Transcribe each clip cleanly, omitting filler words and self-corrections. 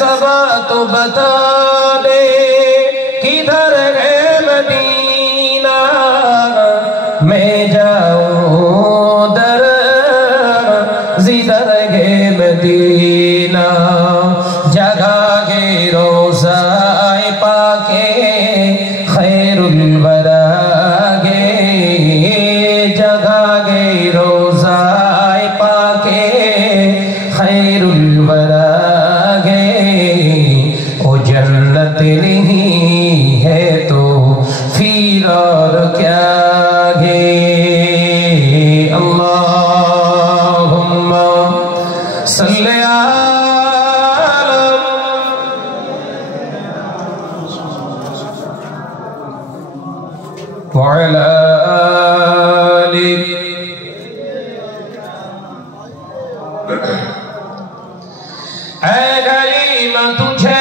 सबा तो बता दे किधर है मदीना मैं जाऊं दर जिधर है मदीना जगा के रोज़ाए पाके खैरुल वरा गे जगा के रोज़ाए पाके खैरुल वरा गे ओ जन्नत नहीं है तो फिर और क्या है अल्लाहुम्मा सल्ली वअला आलि ऐ गरीब तुझे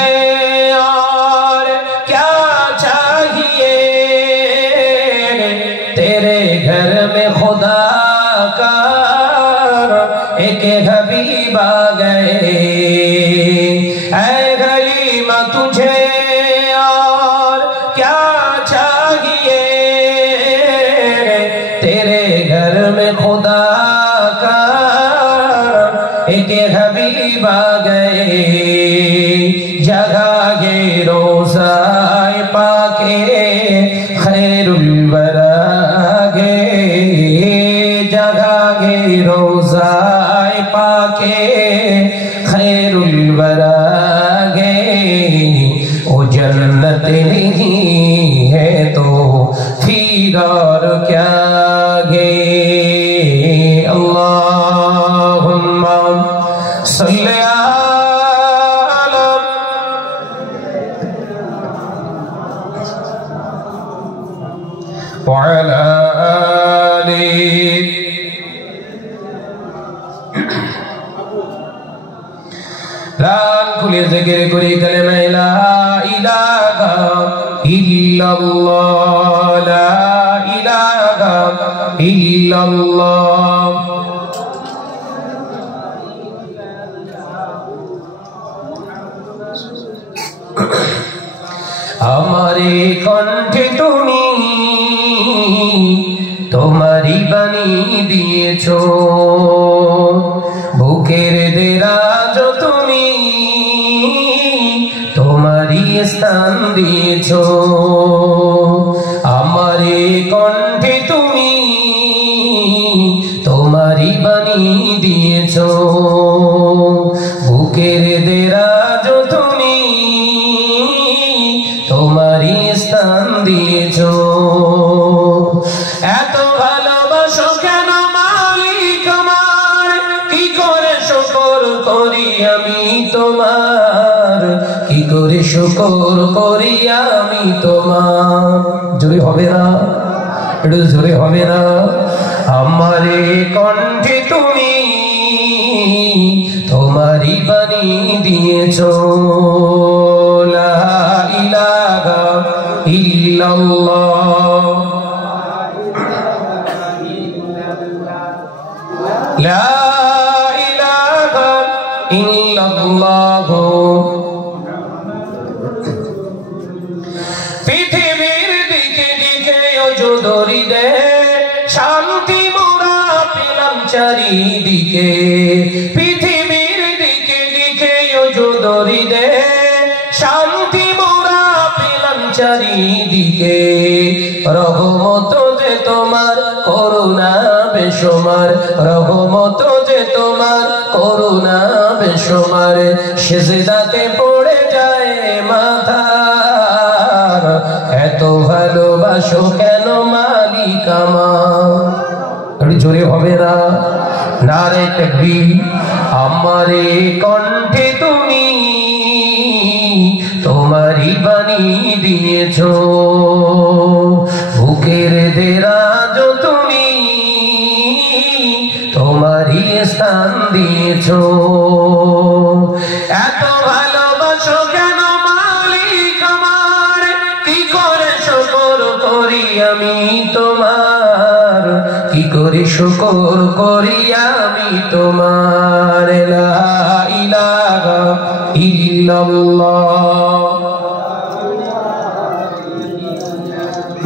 और क्या चाहिए तेरे घर में खुदा का एक हबीब आ गए ऐ गरीब तुझे और क्या चाहिए तेरे घर में खुदा का एक हबीब आ गए जगा के रोज़ाए पाके खैरुल वरा गे जगा के रोज़ाए पाके खैरुल वरा गे ओ जन्नत नहीं है तो फिर और क्या गे अल्लाहुम्मा सल्ली अला वअला आलि लाल खुले जिक्र करी कलमा ला इलाहा इल्लल्लाह ला इलाहा इल्लल्लाह हमारे कंठे तुमी तुम्हारी बनी दिएछो बुकेर देराज तुमी तुम्हारी स्थान दिएछो हमारे कंठे तुमी तुम्हारी बनी दिएछो बुकेर देराज तुमी तुम्हारी स्थान दिएछो এত ভালোবাসো কেন মালিক আমার কি করে শুকর করি আমি তোমার কি করে শুকর করি আমি তোমার জোরে হবে না একটু জোরে হবে না আমারে কণ্ঠে তুমি তোমারই বাণী দিয়েছো লা ইলাহা ইল্লাল্লাহ লা ইলাহা ইল্লাল্লাহ পৃথিবীর দিকে দিকে ওজোদরি দে শান্তি মোরা পেলাম চারিদিকে পৃথিবীর দিকে দিকে ওজোদরি দে শান্তি মোরা পেলাম চারিদিকে রহমত যে তোমার করুণা বেশুমার রহমত যে তোমার করুণা বেশুমার সিজদাতে পড়ে যায় মাথা এত ভালোবাসো কেন মালিক আমার একটু জোরে হবে না নারে তাকবীর আমারে কণ্ঠে তুমি তোমারই বাণী দিয়েছো বুকের দেরাজ তুমি তোমারই স্থান দিয়েছো এত ভালোবাসো কেন মালিক আমার কি করে শুকর করি আমি তোমার কি করে শুকর করি আমি তোমার লা ইলাহা ইল্লাল্লাহ।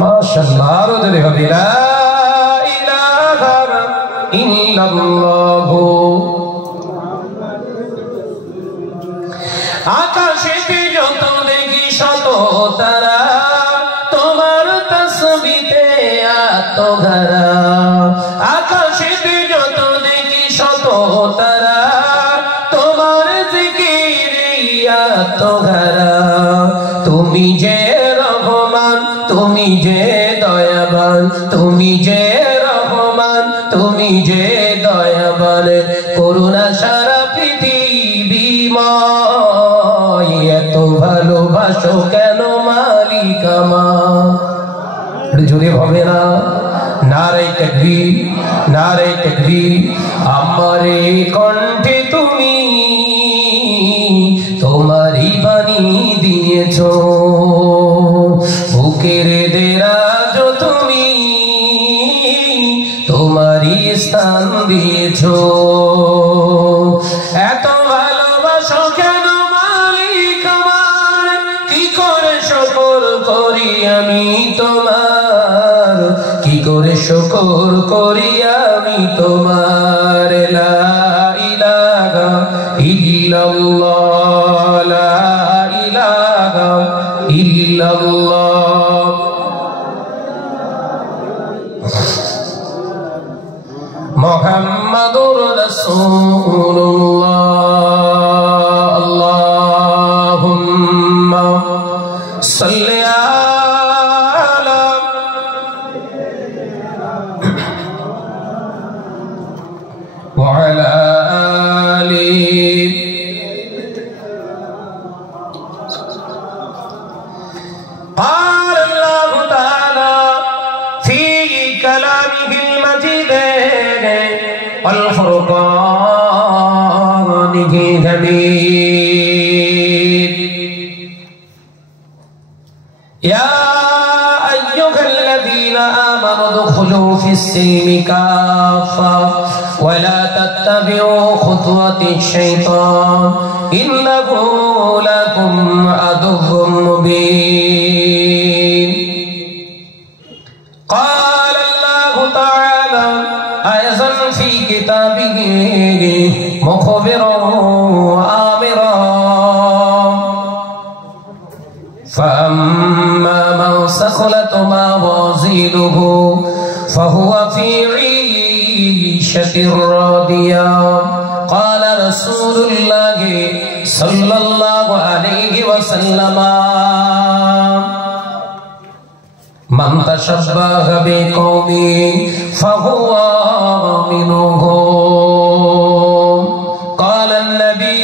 মাশাআল্লাহ, আরো জোরে হবে লা ইলাহা ইল্লাল্লাহ। আকাশেতে যত দেখি শত তারা, তোমার তাসবিতে আত্মধারা। আকাশেতে যত দেখি শত তারা, তোমার জিকিরে আত্মধারা। তুমি যে রহমান, তুমি যে দয়াবান, তুমি যে রহমান, তুমি যে দয়াবান, করুণা সারা পৃথিবীময়। এত ভালোবাসো কেন মালিক আমার? জোরে হবে না? নারে তাকবীর, নারে তাকবীর। আমারে কণ্ঠে তুমি তোমারই বাণী দিয়েছো, বুকের দেরাজ তুমি তোমারই স্থান দিয়েছো। এত ভালোবাসো কেন মালিক আমার? কি করে শুকর করি আমি তোমার, কি করে শুকর করি আমি তোমার। লা ইলাহা ইল্লাল্লাহ, লা ইলাহা ইল্লাল্লাহ। মুহাম্মাদুর রাসূলুল্লাহ। আল্লাহুম্মা সাল্লি আলা ওয়া আলা আলি। قال الله تعالى في كلامه المجيد والفرقان الحميد. يا أيها الذين آمنوا ادخلوا في السلم كافة ولا تتبعوا خطوات الشيطان إنه لكم عدو مبين. قال الله تعالى أيضا في كتابه مخبرا وآمرا فأما من ثقلت موازينه فهو في عيشة راضية. قال رسول الله صلى الله عليه وسلم من تشبه بقوم فهو منهم. قال النبي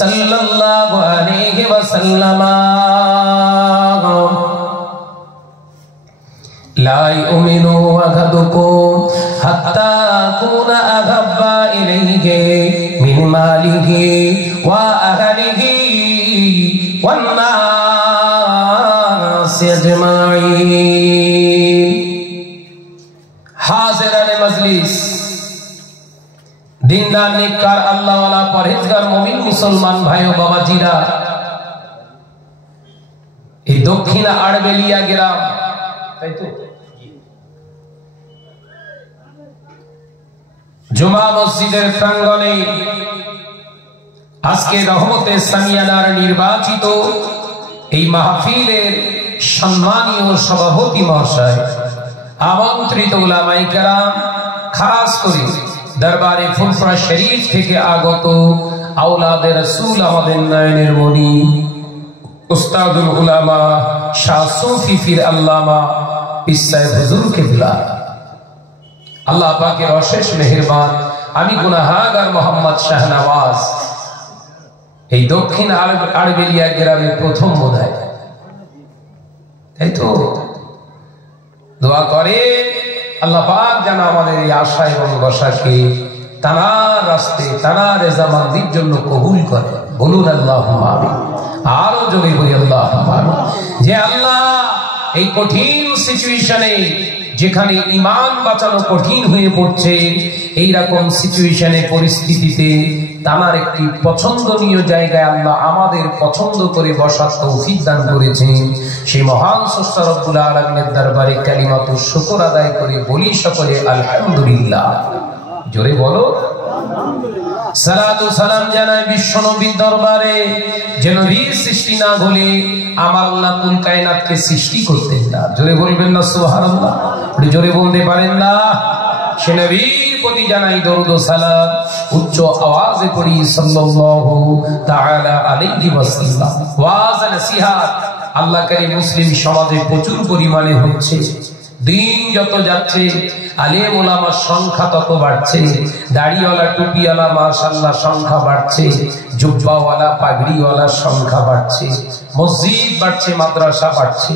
صلى الله عليه وسلم لا يؤمن أحدكم حتى أكون أحب إليه من ماله وأهله والناس أجمعين. হাজিরান মজলিস, দিনদার নেককার আল্লাহওয়ালা পরহেজগার মুমিন মুসলমান ভাই ও বাবাজিরা, এই দক্ষিণ আড়বেলিয়া গ্রাম, তাই তো, জুমা মসজিদের প্রাঙ্গণে আজকে রহমতে সামিয়ানার নির্বাচিত এই মাহফিলের সম্মানীয় সভাপতি মহাশয়, আমন্ত্রিত উলামায়ে কেরাম, খাস করে দরবারে ফুরফুরা শরীফ থেকে আগত আওলাদে রাসূল, আমাদের নয়নের মনি উস্তাদুল উলামা শাহ সুফি ফির আল্লামা পিসায় হুজুর কিবলা, আল্লাহ পাকের অশেষ মেহেরবান। আমি গুনাহগার মোহাম্মদ শাহনওয়াজ এই দক্ষিণ আড়বেলিয়া গ্রামে প্রথম বোধহয়, তাই তো, দোয়া করে আল্লাহ পাক যেন আমাদের এই আশা এবং বসাকে তানার রাস্তে তানার রেজামন্দির জন্য কবুল করে। বলুন আল্লাহুম্মা আমিন। আরো জোরে বলি আল্লাহুম্মা আমিন। যে আল্লাহ এই কঠিন সিচুয়েশনে, যেখানে ঈমান বাঁচানো কঠিন হয়ে পড়ছে, এই রকম সিচুয়েশনে, পরিস্থিতিতে তার একটি পছন্দনীয় জায়গায় আল্লাহ আমাদের পছন্দ করে বসার তৌফিক দান করেছেন। সেই মহান স্রষ্টা রব্বুল আলামিনের দরবারে কালিমাতুশ শুকর আদায় করে বলি সকলে আলহামদুলিল্লাহ। জোরে বলো সালাতু সালাম জানাই বিশ্ব নবীর দরবারে, যে নবীর সৃষ্টি না হলে আমার আল্লাহ কুল কায়নাতকে সৃষ্টি করতেন না। জোরে বলবেন না সুবহানাল্লাহ? জোরে বলতে পারেন না? সে নবীর প্রতি জানাই দরুদ ও সালাম, উচ্চ আওয়াজে পড়ি সাল্লাল্লাহু তাআলা আলাইহি ওয়াসাল্লাম। ওয়াজ নসিহত আল্লাহ কারীম মুসলিম সমাজে প্রচুর পরিমাণে হচ্ছে। দিন যত যাচ্ছে আলেম ওলামার সংখ্যা তত বাড়ছে, দাড়িওয়ালা টুপিওয়ালা মাশাআল্লাহ সংখ্যা বাড়ছে, জুব্বাওয়ালা পাগড়িওয়ালার সংখ্যা বাড়ছে, মসজিদ বাড়ছে, মাদ্রাসা বাড়ছে।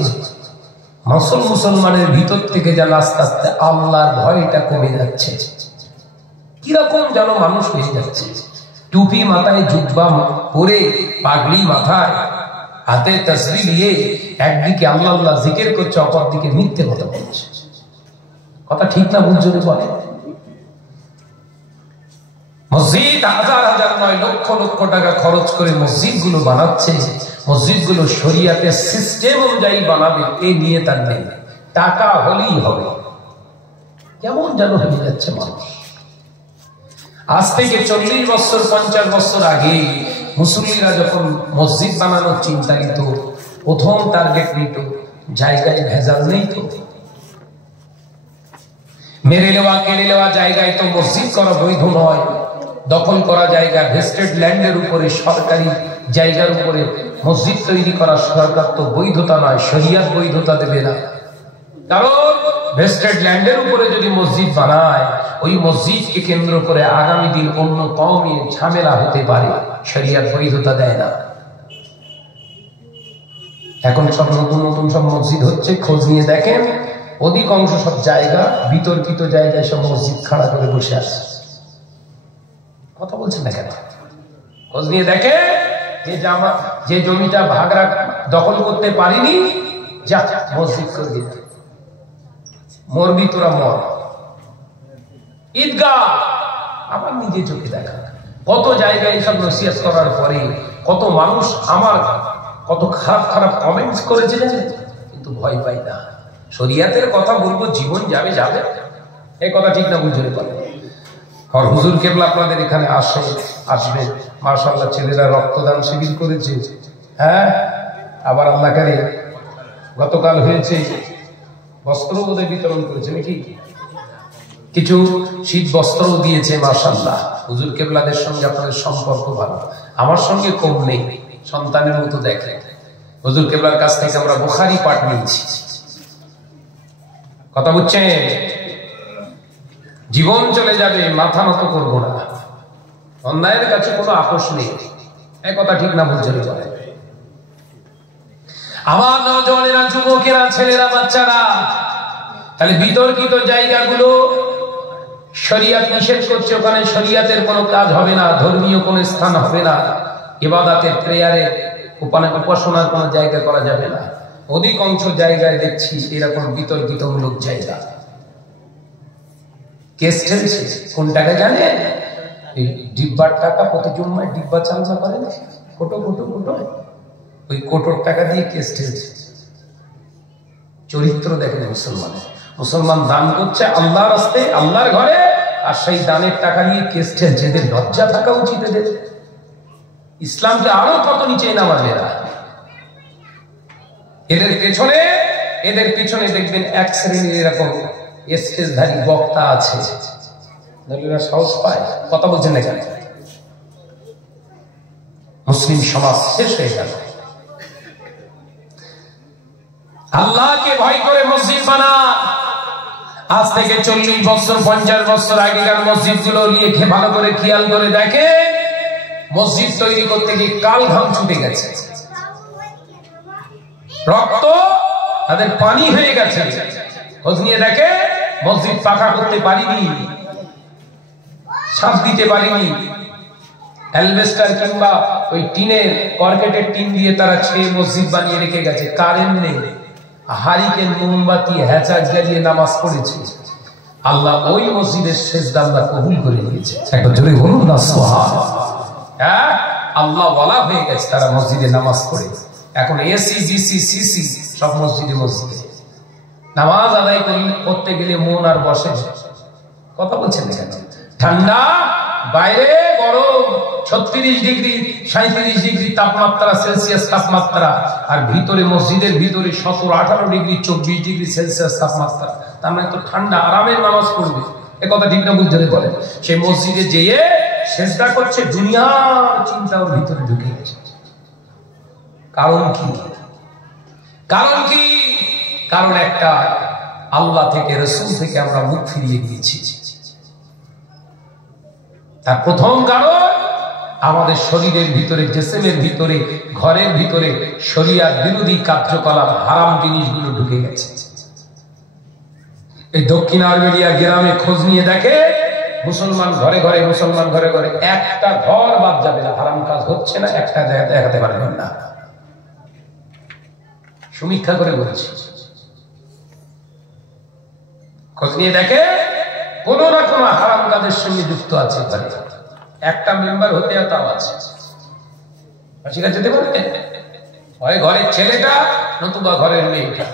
মুসলমানের ভিতর থেকে যেন আস্তে আস্তে আল্লাহর ভয়টা কমে যাচ্ছে। কিরকম যেন মানুষ হয়ে যাচ্ছে, টুপি মাথায়, জুব্বা পরে, পাগড়ি মাথায়, হাতে তাসবিহ নিয়ে একদিকে আল্লাহ আল্লাহ জিকির করছে, অপরদিকে মিথ্যে কথা বলছে। কথা ঠিক না ভুল যদি বলে? মসজিদ হাজার হাজার নয় লক্ষ লক্ষ টাকা খরচ করে মসজিদ গুলো বানাচ্ছে, মসজিদ গুলো শরিয়াতের সিস্টেম অনুযায়ী বানাবে এই নিয়ে তার নেই, টাকা হলেই হবে। কেমন যেন হয়ে যাচ্ছে মানুষ। আজ থেকে 40 বছর 50 বছর আগে মুসল্লিরা যখন মসজিদ বানানোর চিন্তা নিত, প্রথম টার্গেট নিত জায়গায় ভেজাল নেই তো, মেরে নেওয়া কেড়ে নেওয়া জায়গায় তো মসজিদ করা বৈধ নয়, দখল করা জায়গা ভেস্টেড ল্যান্ডের উপরে, সরকারি জায়গার উপরে মসজিদ তৈরি করা সরকার তো বৈধতা নয়, শরিয়াত বৈধতা দেবে না। কারণ ভেস্টেড ল্যান্ডের উপরে যদি মসজিদ বানায়, ওই মসজিদকে কেন্দ্র করে আগামী দিন অন্য কওমে ঝামেলা হতে পারে, শরিয়াত বৈধতা দেয় না। এখন সব নতুন নতুন সব মসজিদ হচ্ছে, খোঁজ নিয়ে দেখেন অধিকাংশ সব জায়গা বিতর্কিত জায়গায় সব মসজিদ খাড়া করে বসে আছে। কথা বলছেন না কেন? খোঁজ নিয়ে দেখে যে জমিটা ভাগরা দখল করতে পারিনি, যা মসজিদ করে দিতে, মরবি তোরা মর। ঈদগাহ আমার নিজে চোখে দেখা, কত জায়গায় সব নসিহত করার পরে কত মানুষ আমার কত খারাপ খারাপ কমেন্টস করেছে জানেন, কিন্তু ভয় পাই না। শরিয়াতের কথা বলবো, জীবন যাবে যাবে, এই কথা ঠিক না বুঝতে পারে। আর হুজুর কেবলা আপনাদের এখানে আসবে মাশাআল্লাহ, ছেলেরা রক্তদান শিবির করেছে। হ্যাঁ, আবার আল্লাহ কারে গতকাল হয়েছে বস্ত্র বোধহয় বিতরণ করেছে নাকি, কিছু শীত বস্ত্রও দিয়েছে মাশাআল্লাহ। হুজুর কেবলাদের সঙ্গে আপনাদের সম্পর্ক ভালো, আমার সঙ্গে কম নেই, সন্তানের মতো দেখে। হুজুর কেবলার কাছ থেকে আমরা বুখারী পাঠ নিয়েছি। কথা বুঝছেন? জীবন চলে যাবে, মাথা নত করবো না, অন্যায়ের কাছে কোনো আপোষ নেই, এই কথা ঠিক না বুঝতে পারে। আমার নওজওয়ানেরা, যুবকেরা, ছেলেরা, বাচ্চারা, তাহলে বিতর্কিত জায়গাগুলো শরিয়াত নিষেধ করছে, ওখানে শরিয়াতের কোনো কাজ হবে না, ধর্মীয় কোনো স্থান হবে না, ইবাদতের, প্রেয়ারের, উপাসনার কোনো জায়গা করা যাবে না। অধিকাংশ জায়গায় দেখছি এরকম বিতর্কিতমূলক জায়গা। কেস চলছে কোন টাকা জানে? এই ডিব্বার টাকা, প্রতি জুম্মায় ডিব্বা চালনা করে না, কোটো কোটো কোটো, ওই কোটোর টাকা দিয়ে কেস চলছে। চরিত্র দেখেন মুসলমান দান করছে আল্লাহর রাস্তায়, আল্লাহর ঘরে, আর সেই দানের টাকা নিয়ে কেস ঠেলছে। এদের লজ্জা থাকা উচিত। ইসলামকে আরো কত নিচে নামাবে এরা। এদের পেছনে দেখবেন এক শ্রেণীর এরকম স্টেজধারী বক্তা আছে, সাহস পায়, কথা বলছেন না কেন? মুসলিম সমাজ শেষ হয়ে গেল। আল্লাহকে ভয় করে মসজিদ বানা। আজ থেকে 40 বছর 50 বছর আগেকার মসজিদ গুলো নিয়ে ভালো করে খেয়াল করে দেখে, মসজিদ তৈরি করতে গিয়ে কাল ঘাম ছুটে গেছে, রক্ত তাদের পানি হয়ে গেছে। খোঁজ নিয়ে দেখে মসজিদ পাকা করতে পারিনি, ছাদ দিতে পারিনি, অ্যালবেস্টার কিংবা ওই টিনের কর্কেটের টিন দিয়ে তারা ছেয়ে মসজিদ বানিয়ে রেখে গেছে। কারেন্ট নেই, হারিকেন, মোমবাতি, হ্যাচাক জ্বালিয়ে নামাজ পড়েছে। আল্লাহ ওই মসজিদের সেজদা আল্লাহ কবুল করে নিয়েছে। একটা জোরে বলুন না সুবহানাল্লাহ। হ্যাঁ, আল্লাহ ওয়ালা হয়ে গেছে তারা মসজিদে নামাজ পড়ে। এখন এসি জিসি সিসি সব মসজিদে নামাজ আদায় করতে গেলে মন আর বসে। কথা বলছেন কেন? ঠান্ডা, বাইরে গরম 36 ডিগ্রি 37 ডিগ্রি তাপমাত্রা, সেলসিয়াস তাপমাত্রা, আর ভিতরে মসজিদের ভিতরে 17-18 ডিগ্রি 24 ডিগ্রি সেলসিয়াস তাপমাত্রা। তার মানে তো ঠান্ডা, আরামের নামাজ পড়বে। এ কথা ঠিক না বুঝতে বলেন? সেই মসজিদে যেয়ে সেজদা করছে, দুনিয়ার চিন্তা ওর ভিতরে ঢুকে গেছে। কারণ কি? কারণ কি? কারণ একটা, আল্লাহ থেকে রাসূল থেকে আমরা মুখ ফিরিয়ে দিয়েছি। তার প্রথম কারণ, আমাদের শরীরের ভিতরে, জিসমের ভিতরে, ঘরের ভিতরে শরিয়াত বিরোধী কার্যকলাপ, হারাম জিনিসগুলো ঢুকে গেছে। এই দক্ষিণ আর্মেনিয়া গ্রামে খোঁজ নিয়ে দেখে, মুসলমান ঘরে ঘরে, মুসলমান ঘরে ঘরে, একটা ঘর বাদ যাবে না হারাম কাজ হচ্ছে না, একটা দেখাতে পারবেন না। সমীক্ষা করে বলছি, খোঁজ নিয়ে দেখে কোন না কোন হারাম কাজের সঙ্গে যুক্ত আছে। একটা মেম্বার হতে তাও আছে। ঠিক আছে, দেখুন, হয় ঘরের ছেলেটা, নতুবা ঘরের মেয়েটা,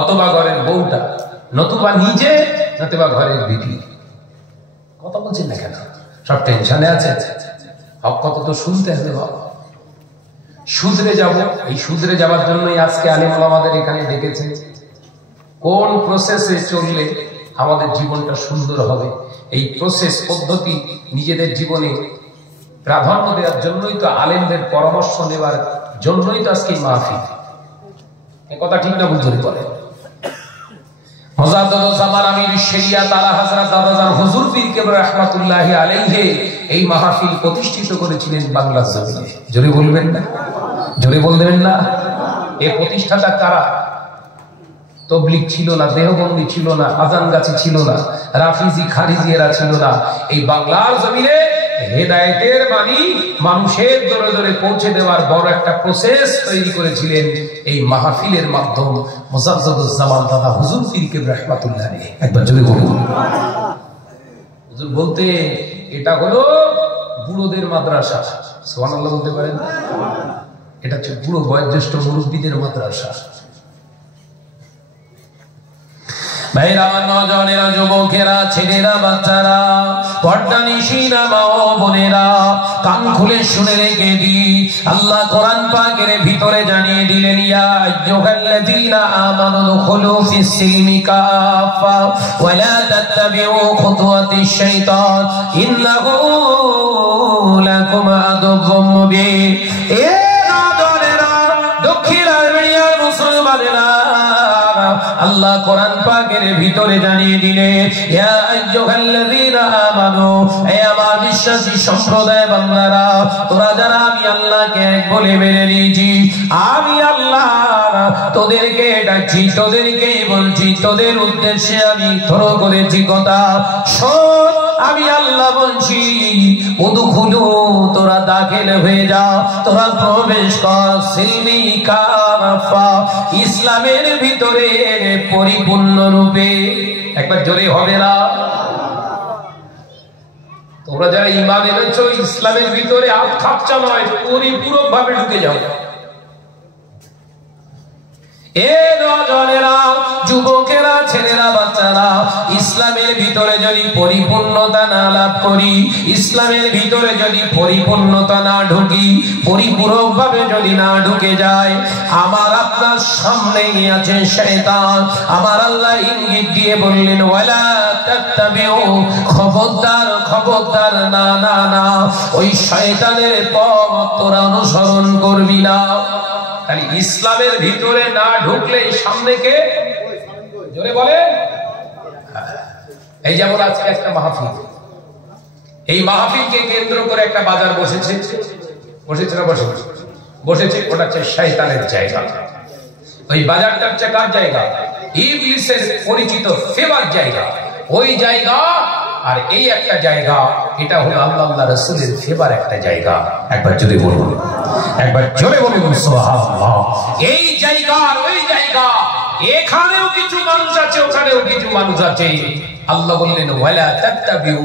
অথবা ঘরের বউটা, নতুবা নিজে, নতুবা ঘরের বিবি। কথা বলছেন না কেন? সব টেনশনে আছে। হক কথা তো শুনতে হবে। শুধরে যাব, এই শুধরে যাওয়ার জন্যই আজকে আলেম ওলামাদের এখানে ডেকেছে। কোন প্রসেসে চললে আমাদের জীবনটা সুন্দর হবে, এই প্রসেস পদ্ধতি নিজেদের জীবনে প্রাধান্য দেওয়ার জন্যই তো, আলেমদের পরামর্শ নেওয়ার জন্যই তো আজকে মাহফিল। এ কথা ঠিক না বুঝতে পারে? এই মাহফিল প্রতিষ্ঠিত করেছিলেন বাংলার জমিনে। জোরে বলবেন না? জোরে বলবেন না? এ প্রতিষ্ঠাতা কারা? তবলিগ ছিল না, দেহবন্দি ছিল না, আজানগাছি ছিল না, রাফিজি খারিজিয়েরা ছিল না। এই বাংলার জমিনে হেদায়েতের বাণী মানুষের দরে দরে পৌঁছে দেওয়ার বড় একটা প্রসেস তৈরি করেছিলেন এই মাহফিলের মাধ্যম মুজাদ্দিদুজ্জামান দাদা হুজুর পীর কেবলা রাহমাতুল্লাহ আলাইহি। একবার জোরে বলুন। হুজুর বলতে এটা হলো বুড়োদের মাদ্রাসা। সুবহানাল্লাহ বলতে পারেন? এটা হচ্ছে বুড়ো বয়োজ্যেষ্ঠ মুরব্বীদের মাদ্রাসা। ভাইরা, নজনেরা, যুবকেরা, ছেলেরা, বাচ্চারা, পর্দানিশীরা, মা ও বোনেরা, কান খুলে শুনে রেখে দি, আল্লাহ কোরআন পাকের ভিতরে জানিয়ে দিলেন, ইয়া আইয়ুহাল্লাযীনা আমানু দুখুলু ফিস সিলমি কাফা ওয়া লা তাত্তাবিউ খুতুওয়াতিশ শাইতান ইন্নাহু লাকুম আদুউম মুবিন। এ নজনেরা, দক্ষিণ আর্মেনিয়ার মুসলমানেরা, আল্লাহ কোরআন পাকের ভিতরে জানিয়ে দিলে, ইয়া আইয়ুহাল্লাযীনা আমানু, হে আমার বিশ্বাসী সম্প্রদায় বান্দারা, তোরা যারা আমি আল্লাহকে এক বলে মেনে নিয়েছি, আমি আল্লাহ তোদেরকে ডাকছি, তোদেরকে বলছি, তোদের উদ্দেশ্যে আমি থরো করেছি কথা শোন। আমি আল্লাহ বলছি, উদখুলু, তোরা দাখিল হয়ে যা, তোরা প্রবেশ কর, সিলমি কাফা, ইসলামের ভিতরে পরিপূর্ণ রূপে। একবার জোরে হবে না? তোমরা যারা ঈমান এনেছো, ইসলামের ভিতরে আধ খাপচা নয়, পরিপূরক ভাবে ঢুকে যাও। এ নজনেরা, যুবকেরা, ছেলেরা, বাচ্চারা, ইসলামের ভিতরে যদি পরিপূর্ণতা না লাভ করি, ইসলামের ভিতরে যদি পরিপূর্ণতা না ঢুকি, পরিপূরক ভাবে যদি না ঢুকে যায়, আমার আপনার সামনেই আছে শয়তান। আমার আল্লাহ ইঙ্গিত দিয়ে বললেন, ওয়ালা তাত্তাবিউ, খবরদার, খবরদার, না না না, ওই শয়তানের পথ তোরা অনুসরণ করবি না। তাহলে ইসলামের ভিতরে না ঢুকলে সামনে কে? জোরে বলে। এই যেমন আজকে একটা মাহফিল, এই মাহফিলকে কেন্দ্র করে একটা বাজার বসেছে, বসেছে না বসেছে, ওটা হচ্ছে শয়তানের জায়গা। ওই বাজারটা হচ্ছে কার জায়গা? ইবলিসের পরিচিত ফেভার জায়গা। ওই জায়গা আর এই একটা জায়গা, এটা হলো আল্লাহ রাসূলের ফেভার একটা জায়গা। একবার জোরে বলুন, একবার জোরে বলুন সুবহানাল্লাহ। এই জায়গা আর ওই জায়গা, এখানেও কিছু মানুষ আছে, ওখানেও কিছু মানুষ আছে। আল্লাহ বললেন, ওয়ালা তাত্তাবিউ